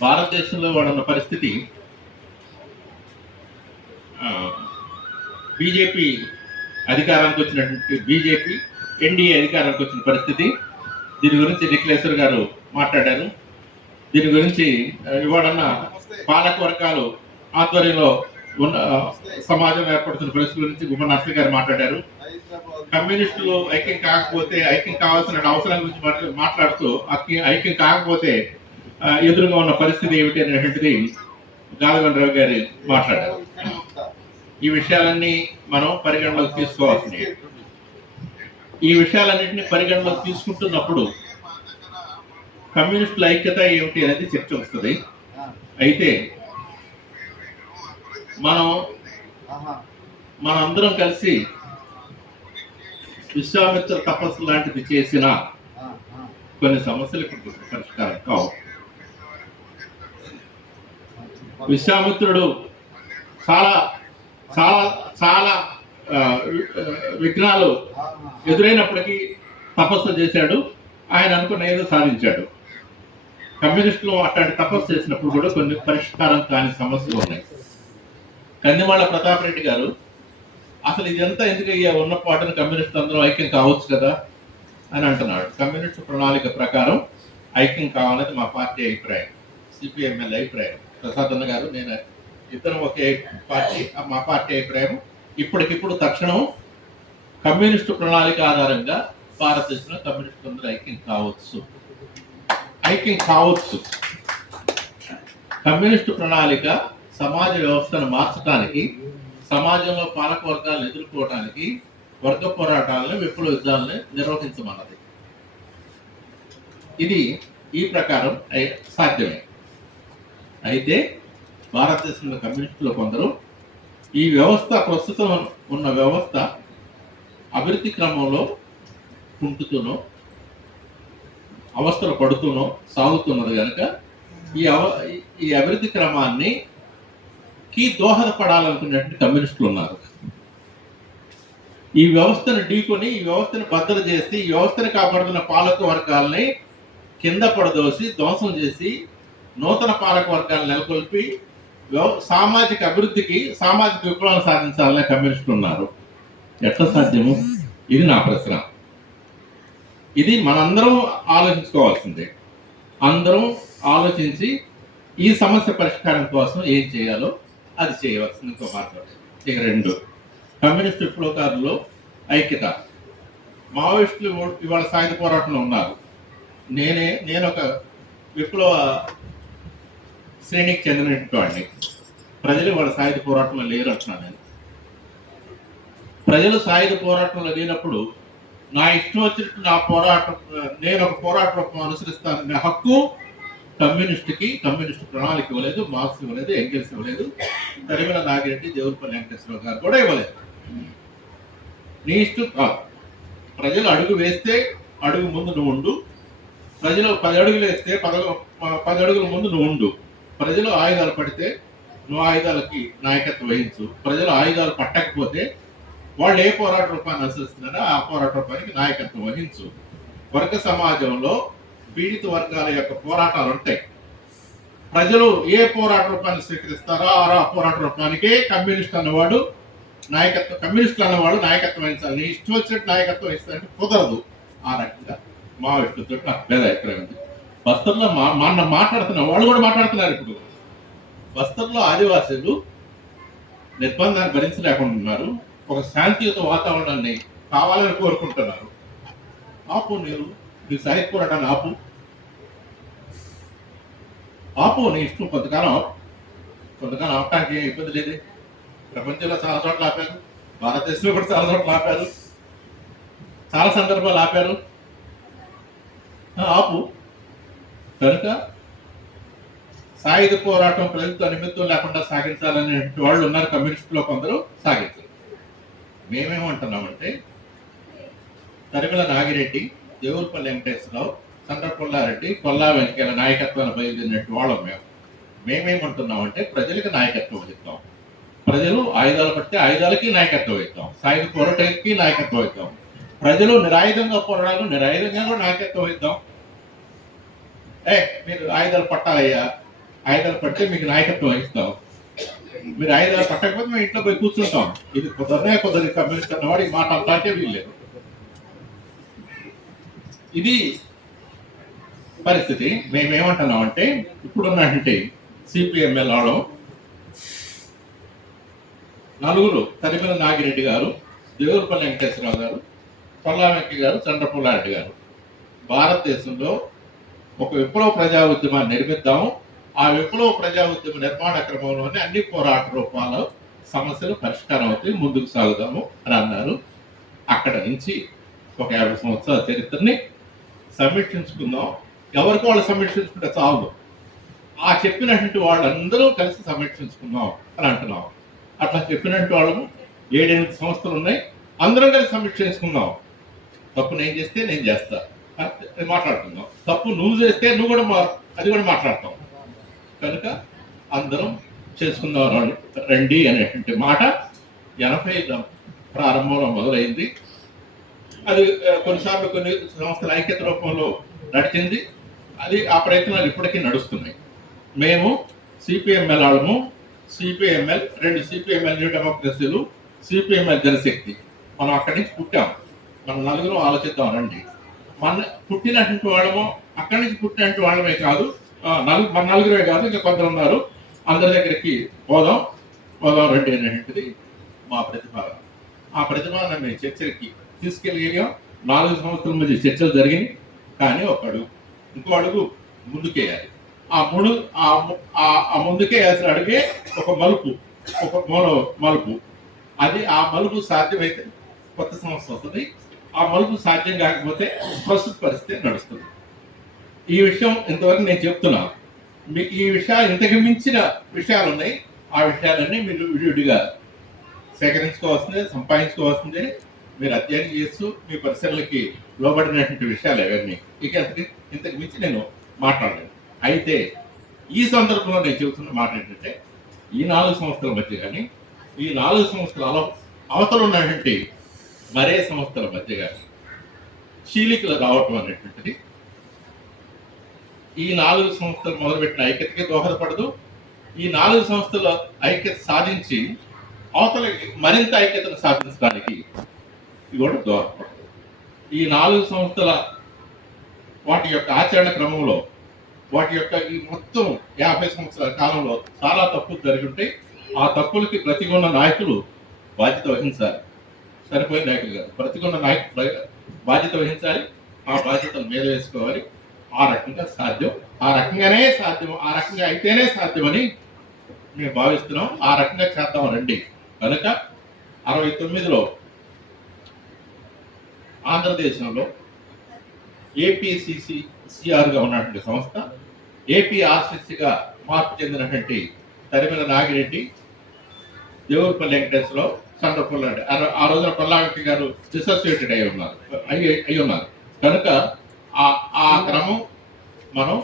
భారతదేశంలో వాడున్న పరిస్థితి బీజేపీ అధికారానికి వచ్చినటువంటి బీజేపీ ఎన్డీఏ అధికారానికి వచ్చిన పరిస్థితి. దీని గురించి నిఖిలేశ్వర్ గారు మాట్లాడారు. దీని గురించి ఆ, ఇవాళన్న పాలక వర్గాలు ఆధ్వర్యంలో ఉన్న సమాజం ఏర్పడుతున్న పరిస్థితి గురించి గుమ్మ నర్సయ్య గారు మాట్లాడారు. కమ్యూనిస్టులు ఐక్యం కాకపోతే ఐక్యం కావాల్సిన అవసరం గురించి మాట్లా- మాట్లాడుతూ ఐక్యం- కాకపోతే ఎదురుగా ఉన్న పరిస్థితి ఏమిటి అనేటువంటిది గాలగొండరావు గారు మాట్లాడారు. ఈ విషయాలన్నీ మనం పరిగణలోకి తీసుకోవాల్సినవి ఈ విషయాలన్నింటినీ పరిగణలోకి తీసుకుంటున్నప్పుడు కమ్యూనిస్టుల ఐక్యత ఏమిటి అనేది చర్చ వస్తుంది. అయితే మనం మనందరం కలిసి విశ్వామిత్ర తపస్సు లాంటిది చేసిన కొన్ని సమస్యలకు పరిష్కారం కావు. విశ్వామిత్రుడు చాలా చాలా చాలా విఘ్నాలు ఎదురైనప్పటికీ తపస్సు చేశాడు. ఆయన అనుకున్న ఏదో సాధించాడు. కమ్యూనిస్టులు అట్లాంటి తపస్సు చేసినప్పుడు కూడా కొన్ని పరిష్కారం కాని సమస్యలు ఉన్నాయి. కందిమాళ్ళ ప్రతాప్ రెడ్డి గారు అసలు ఇదంతా ఎందుకు అయ్యా? ఉన్న పాటను కమ్యూనిస్ట్ అందరూ ఐక్యం కావచ్చు కదా? అని అంటున్నాడు. కమ్యూనిస్ట్ ప్రణాళిక ప్రకారం ఐక్యం కావాలనేది మా పార్టీ అభిప్రాయం సిపిఎంఎల్ అభిప్రాయం. ప్రసాద్ అన్న గారు నేను ఇద్దరం ఒకే పార్టీ మా పార్టీ అభిప్రాయం. ఇప్పటికిప్పుడు తక్షణం కమ్యూనిస్టు ప్రణాళిక ఆధారంగా భారతదేశంలో కమ్యూనిస్టు అందరూ ఐక్యం కావచ్చు. ఐక్యం కావచ్చు. కమ్యూనిస్టు ప్రణాళిక సమాజ వ్యవస్థను మార్చడానికి సమాజంలో పాలక వర్గాలను ఎదుర్కోవడానికి వర్గ పోరాటాలను విప్లవ యుద్ధాలను నిర్వహించమన్నది. ఇది ఈ ప్రకారం సాధ్యమే. అయితే భారతదేశంలో కమ్యూనిస్టులు కొందరు ఈ వ్యవస్థ ప్రస్తుతం ఉన్న వ్యవస్థ అభివృద్ధి క్రమంలో కుంటుతూనో అవస్థలు పడుతూనో సాగుతున్నది కనుక ఈ అవ ఈ అభివృద్ధి క్రమాన్ని కి దోహదపడాలనుకున్నటువంటి కమ్యూనిస్టులు ఉన్నారు. ఈ వ్యవస్థను ఢీకొని ఈ వ్యవస్థను బద్దలు చేసి ఈ వ్యవస్థను కాపాడుతున్న పాలక వర్గాల్ని కింద పడదోసి ధ్వంసం చేసి నూతన పాలక నెలకొల్పి సామాజిక అభివృద్ధికి సామాజిక విప్లవం సాధించాలని కమ్యూనిస్టులు ఉన్నారు. ఎట్లా సాధ్యము? ఇది నా ప్రశ్న. ఇది మనందరం ఆలోచించుకోవాల్సిందే. అందరం ఆలోచించి ఈ సమస్య పరిష్కారం కోసం ఏం చేయాలో అది చేయవలసింది ఇంకో మార్గం ఇక రెండు. కమ్యూనిస్ట్ విప్లవకారులు ఐక్యత. మావోయిస్టులు ఇవాళ సాయుధ పోరాటంలో ఉన్నారు. నేనే నేను ఒక విప్లవ శ్రేణికి చెందిన వాడిని ప్రజలు వాళ్ళ సాయుధ పోరాటంలో లేరు అంటున్నాను నేను. ప్రజలు సాయుధ పోరాటంలో లేనప్పుడు నా ఇష్టం వచ్చినట్టు నా పోరాటం నేను ఒక పోరాట రూపం అనుసరిస్తాననే హక్కు కమ్యూనిస్ట్కి కమ్యూనిస్ట్ ప్రణాళిక ఇవ్వలేదు మార్క్స్ ఇవ్వలేదు ఎంగెల్స్ ఇవ్వలేదు. తరిమిల నాగిరెడ్డి దేవులపల్లి వెంకటేశ్వరరావు గారు కూడా ఇవ్వలేదు. నీ ఇష్టం ప్రజలు అడుగు వేస్తే అడుగు ముందు నువ్వు ఉండు. ప్రజలు పది అడుగులు వేస్తే పద పది అడుగుల ముందు నువ్వు ఉండు. ప్రజలు ఆయుధాలు పడితే నువ్వు ఆయుధాలకి నాయకత్వం వహించు. ప్రజలు ఆయుధాలు పట్టకపోతే వాళ్ళు ఏ పోరాట రూపాన్ని అనుసరిస్తున్నారో ఆ పోరాట రూపానికి నాయకత్వం వహించు. వర్గ సమాజంలో పీడిత వర్గాల యొక్క పోరాటాలు ఉంటాయి. ప్రజలు ఏ పోరాట రూపాన్ని స్వీకరిస్తారో ఆ పోరాట రూపానికే కమ్యూనిస్ట్ అన్నవాడు నాయకత్వం కమ్యూనిస్టులు అన్నవాడు నాయకత్వం వహించాలి. ఇష్టం వచ్చినట్టు నాయకత్వం వహిస్తారంటే కుదరదు. ఆ రకంగా మావోయిస్టులతో నాకు పేద అభిప్రాయం ఉంది బస్తర్లో మా మన మాట్లాడుతున్న వాళ్ళు కూడా మాట్లాడుతున్నారు ఇప్పుడు. బస్తర్లో ఆదివాసీలు నిర్బంధాన్ని భరించలేకుండా ఉన్నారు ఒక శాంతియుత వాతావరణాన్ని కావాలని కోరుకుంటున్నారు. ఆపు నీరు నీ సాహిత్య పోరాటాన్ని ఆపు. ఆపు నీ ఇష్టం కొంతకాలం ఆపు. కొంతకాలం ఆపటానికి ఏం ఇబ్బంది లేదు. ప్రపంచంలో చాలా చోట్ల ఆపారు. భారతదేశంలో కూడా చాలా చోట్ల ఆపారు. చాలా సందర్భాలు ఆపారు. ఆపు. కనుక సాయుధ పోరాటం ప్రజలతో నిమిత్తం లేకుండా సాగించాలనే వాళ్ళు ఉన్నారు. కమ్యూనిస్టులో కొందరు సాగించారు. మేమేమంటున్నామంటే తరిమిల నాగిరెడ్డి దేవులపల్లి వెంకటేశ్వరరావు చంద్రపుల్లారెడ్డి కొల్లా వెనకాల నాయకత్వాన్ని బయలుదేరినట్టు వాళ్ళం మేము. మేమేమంటున్నామంటే ప్రజలకు నాయకత్వం ఇస్తాం. ప్రజలు ఆయుధాలు పడితే ఆయుధాలకి నాయకత్వం ఇస్తాం. సాయుధ పోరాటానికి నాయకత్వం ఇస్తాం. ప్రజలు నిరాయుధంగా పోరాడాలి నిరాయుధంగా కూడా నాయకత్వం ఇద్దాం. ఏ మీరు ఆయుధాలు పట్టాలయ్యా. ఆయుధాలు పడితే మీకు నాయకత్వం వహిస్తాం. మీరు ఆయుధాలు పట్టకపోతే మేము ఇంట్లో పోయి కూర్చుంటాం. ఇది కుదరనే కుదరదు. కమ్యూనిస్ట్ అన్నవాడు ఈ మాట అంతా అంటే వీల్లేదు. ఇది పరిస్థితి. మేమేమంటున్నాం అంటే ఇప్పుడున్నటువంటి సిపిఎంఎల్ ఆడో నలుగురు తరిమిల నాగిరెడ్డి గారు దేవులపల్లి వెంకటేశ్వరరావు గారు పల్లావెంకి గారు చంద్రపుల్లారెడ్డి గారు. భారతదేశంలో ఒక విప్లవ ప్రజా ఉద్యమాన్ని నిర్మిద్దాము. ఆ విప్లవ ప్రజా ఉద్యమ నిర్మాణ క్రమంలోనే అన్ని పోరాట రూపాల సమస్యలు పరిష్కారం అవుతాయి ముందుకు సాగుదాము అని అన్నారు. అక్కడ నుంచి ఒక యాభై సంవత్సరాల చరిత్రని సమీక్షించుకుందాం. ఎవరికి వాళ్ళు సమీక్షించుకుంటే చాలు? ఆ చెప్పినటువంటి వాళ్ళందరూ కలిసి సమీక్షించుకుందాం అని అంటున్నాం. అట్లా చెప్పినట్టు వాళ్ళము ఏడెనిమిది సంస్థలు ఉన్నాయి. అందరం కలిసి సమీక్షించుకుందాం. తప్పు నేను చేస్తే నేను చేస్తాను మాట్లాడుతున్నాం మాట్లాడుకుందాం తప్పు నువ్వు చేస్తే నువ్వు కూడా మా అది కూడా మాట్లాడతాం కనుక అందరం చేసుకుందాం రండి- అనేటువంటి మాట ఎనభై ప్రారంభంలో మొదలైంది. అది కొన్నిసార్లు కొన్ని సంస్థల ఐక్యత రూపంలో నడిచింది. అది ఆ ప్రయత్నాలు ఇప్పటికీ నడుస్తున్నాయి. మేము సిపిఎంఎల్ ఆడము సిపిఎంఎల్ రెండు సిపిఎంఎల్ న్యూ డెమోక్రసీలు సిపిఎంఎల్ జనశక్తి మనం అక్కడి నుంచి పుట్టాం మనం నలుగురం ఆలోచిద్దాం రండి. మన పుట్టినటువంటి వాళ్ళము అక్కడి నుంచి పుట్టినటువంటి వాళ్ళమే కాదు ఆ, మన నలుగురే కాదు ఇంకా కొందరు ఉన్నారు అందరి దగ్గరికి పోదాం. పోదాం రెడ్డి అనేటువంటిది మా ప్రతిపాదన. ఆ ప్రతిపాదన మేము చర్చలకి తీసుకెళ్ళగలిగాం నాలుగు సంవత్సరాల మధ్య చర్చలు జరిగినాయి. కానీ ఒక అడుగు ఇంకో అడుగు ముందుకేయాలి. ఆ ముడు ఆ ఆ- ముందుకే వేసిన అడిగే ఒక మలుపు ఒక మూల మలుపు. అది ఆ మలుపు సాధ్యమైతే కొత్త సంవత్సరం వస్తుంది. ఆ మలుపు సాధ్యం కాకపోతే ప్రస్తుత పరిస్థితి నడుస్తుంది. ఈ విషయం ఇంతవరకు నేను చెప్తున్నాను మీకు ఈ విషయాలు ఇంతకు మించిన విషయాలు ఉన్నాయి ఆ విషయాలన్నీ మీరు విడివిడిగా సేకరించుకోవాల్సిందే సంపాదించుకోవాల్సిందే. మీరు అధ్యయనం చేస్తూ మీ పరిసరాలకి లోబడినటువంటి విషయాలు అవన్నీ. ఇక అంతకి ఇంతకు మించి నేను మాట్లాడలేను అయితే ఈ సందర్భంలో నేను చెబుతున్న మాట ఏంటంటే ఈ నాలుగు సంవత్సరాల మధ్య కానీ ఈ నాలుగు సంవత్సరాల అవతల ఉన్నటువంటి మరే సంస్థల మధ్యగా శీలికలు చీలికలు రావటం అనేటువంటిది ఈ నాలుగు సంస్థలు మొదలుపెట్టిన ఐక్యతకి దోహదపడదు. ఈ నాలుగు సంస్థల ఐక్యత సాధించి అవతలకి మరింత ఐక్యతను సాధించడానికి ఇది కూడా దోహదపడదు. ఈ నాలుగు సంస్థల వాటి యొక్క ఆచరణ క్రమంలో వాటి యొక్క ఈ మొత్తం యాభై సంవత్సరాల కాలంలో చాలా తప్పులు జరిగి ఉంటాయి. ఆ తప్పులకి ప్రతిగొన్న నాయకులు బాధ్యత వహించాలి. సరిపోయే నాయకులు కాదు. ప్రతిగొన్న నాయకు బాధ్యత వహించాలి ఆ బాధ్యతను మీద వేసుకోవాలి. ఆ రకంగా సాధ్యం. ఆ రకంగానే సాధ్యం. ఆ రకంగా అయితేనే సాధ్యమని మేము భావిస్తున్నాం. ఆ రకంగా చేద్దాం రండి. కనుక అరవై తొమ్మిదిలో ఆంధ్రదేశంలో ఏపీసీసీ సిఆర్గా ఉన్నటువంటి సంస్థ ఏపీఆర్సిసిగా మార్పు చెందినటువంటి తరిమిల నాగిరెడ్డి దేవులపల్లి వెంకటేశ్వరరావు చంద్రపుల్లారెడ్డి పొల్లాడి ఆ రోజున పల్లారెడ్డి గారు డిసోసియేటెడ్ అయి ఉన్నారు. అయ్యి అయి ఉన్నారు. కనుక ఆ ఆ క్రమం మనం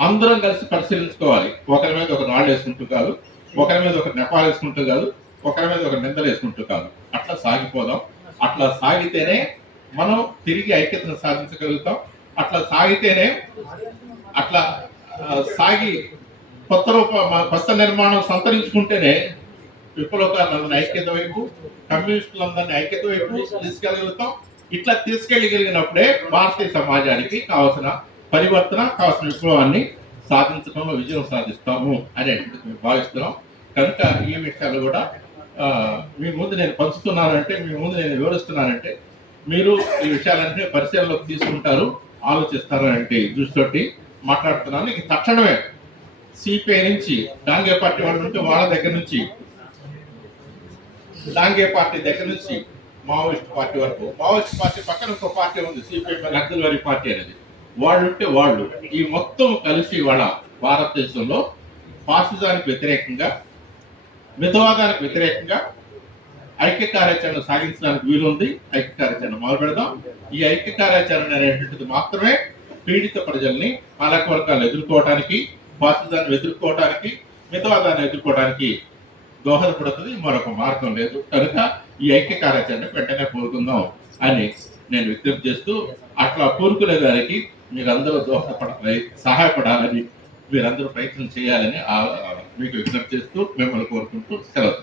అందరం కలిసి పరిశీలించుకోవాలి. ఒకరి మీద ఒక రాళ్ళు వేసుకుంటూ కాదు ఒకరి మీద ఒక నెపాలు వేసుకుంటూ కాదు ఒకరి మీద ఒక నిందలు వేసుకుంటూ కాదు. అట్లా సాగిపోదాం. అట్లా సాగితేనే మనం తిరిగి ఐక్యతను సాధించగలుగుతాం. అట్లా సాగితేనే అట్లా సాగి కొత్త రూప కొత్త నిర్మాణం సంతరించుకుంటేనే విప్లవకారులందరినీ ఐక్యత వైపు కమ్యూనిస్టులందరినీ ఐక్యత వైపు తీసుకెళ్ళగలుగుతాం. ఇట్లా తీసుకెళ్ళగలిగినప్పుడే భారతీయ సమాజానికి కావాల్సిన పరివర్తన కావాల్సిన విప్లవాన్ని సాధించడంలో విజయం సాధిస్తాము అని మేము భావిస్తున్నాం. కనుక ఈ విషయాలు కూడా మీ ముందు నేను పంచుతున్నానంటే మీ ముందు నేను వివరిస్తున్నానంటే మీరు ఈ విషయాలన్నీ పరిశీలనలోకి తీసుకుంటారు ఆలోచిస్తారంటే దృష్టితోటి మాట్లాడుతున్నాను. ఇక తక్షణమే సిపిఐ నుంచి డాంగే పార్టీ వాళ్ళ నుంచి వాళ్ళ దగ్గర నుంచి డాంగే పార్టీ దగ్గర నుంచి మావోయిస్ట్ పార్టీ వరకు. మావోయిస్ట్ పార్టీ పక్కన ఒక పార్టీ ఉంది సిపిఐ నక్సల్వారీ పార్టీ అనేది. వాళ్ళు ఉంటే వాళ్ళు. ఈ మొత్తం కలిసి ఇవాళ భారతదేశంలో ఫాసిజానికి వ్యతిరేకంగా మితవాదానికి వ్యతిరేకంగా ఐక్య కార్యాచరణ సాగించడానికి వీలుంది. ఐక్య కార్యాచరణ మొదలు పెడదాం. ఈ ఐక్య కార్యాచరణ అనేటువంటిది మాత్రమే పీడిత ప్రజల్ని పాలక వర్గాలు ఎదుర్కోవడానికి ఫాసిజాన్ని ఎదుర్కోవడానికి మితవాదాన్ని ఎదుర్కోవడానికి దోహదపడుతుంది మరొక మార్గం లేదు. కనుక ఈ ఐక్య కార్యాచరణ వెంటనే కోరుకుందాం అని నేను విజ్ఞప్తి చేస్తూ అట్లా కోరుకునే దానికి మీరందరూ దోహదపడ సహాయపడాలని మీరందరూ ప్రయత్నం చేయాలని మీకు విజ్ఞప్తి చేస్తూ మిమ్మల్ని కోరుకుంటూ సెలవు